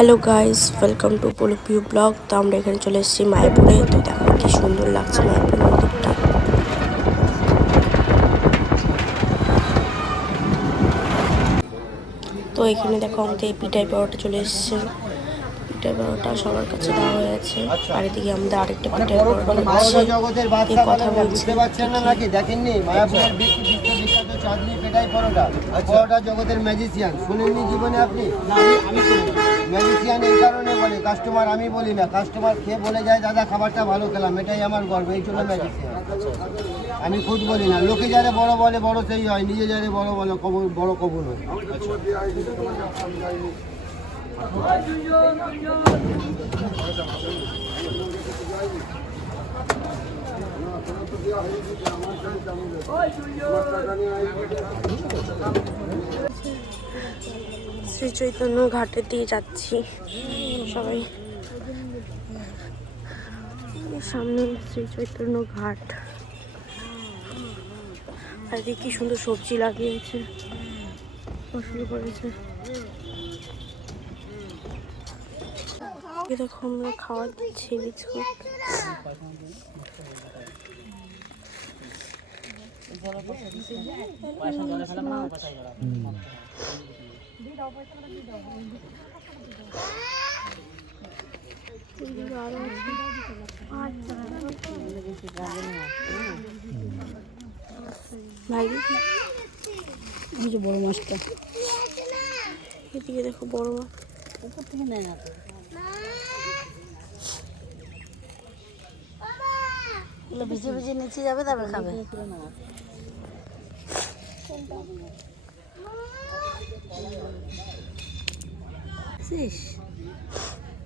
Hello guys, welcome to পোলোপিউ blog. তো আমরা এখানে চলে এসেছি মায়াপুরে। তো দেখো কি সুন্দর লাগছে মায়াপুর মন্দিরটা। তো এখানে দেখো আমাদের পিঠাই পরোটা চলে এসছে। পিঠাই পরোটা সবার কাছে দেওয়া হয়ে আছে। আর এদিকে আমাদের আরেকটা পিঠাই পরোটা হচ্ছে। কথা বলছে নাকি দেখেননি মায়াপুরের বিশ্ববিখ্যাত চাঁদনি পেটাই পরোটা। পরোটা জগতের ম্যাজিশিয়ান শুনেননি জীবনে আপনি? ম্যাজিশিয়ান এই কারণে বলে, কাস্টমার আমি বলি না, কাস্টমার খেয়ে বলে যায় দাদা খাবারটা ভালো খেলাম, এটাই আমার গর্ব, এই জন্য ম্যাজিশিয়ান। আমি খুদ বলি না, লোকে যারা বড় বলে বড় সেই হয়, নিজে যারা বড় বলে বড় কবুল হয়। শ্রী চৈতন্য ঘাটের দিয়ে যাচ্ছি সবাই। সামনে শ্রী চৈতন্য ঘাট। আর এদিকে কি সুন্দর সবজি লাগিয়েছে, ফসল করেছে। দেখো আমরা খাওয়া দিচ্ছি বিস্কুট। ভাই বড় মাছটা এদিকে দেখো, বড় মাছ উপর থেকে নেয় না তো, ভিজে ভিজে নিচে যাবে, তারপরে খাবে।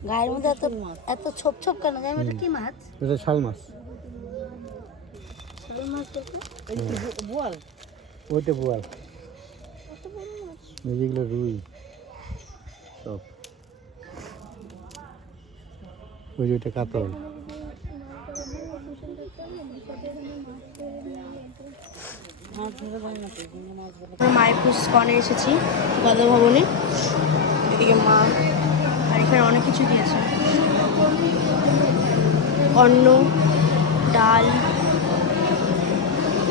গায়ের মধ্যে এত এত ছোপ ছোপ কেন? জানি এটা কি মাছ? এটা শাল মাছ। শাল মাছ বোয়াল, ওইটা বোয়াল, যেগুলো রুই সব, ওই যে ওইটা কাতল। মায়াপুর স্কনে এসেছি, গদা ভবনে। এদিকে মা, আর এখানে অনেক কিছু দিয়েছে, অন্ন, ডাল,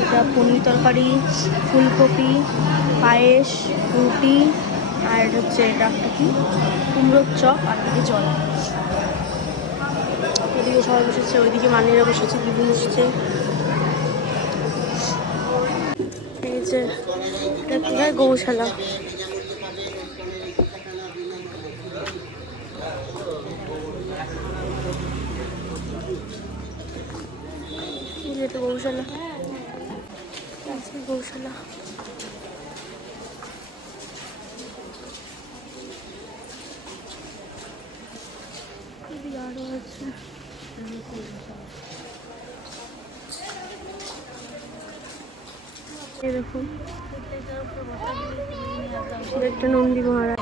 এটা পনির তরকারি, ফুলকপি, পায়েস, রুটি, আর এটা হচ্ছে এটা একটা কি কুমড়োর চপ, আর এদিকে জল। এদিকে সবাই বসেছে, ওইদিকে মানিরা বসেছে, দিদি বসেছে। এই যে এটা কোথায়? গৌশালা। এটা গৌশালা, গৌশালা। আরো আছে, দেখুন একটা নন্দী মহারাজ।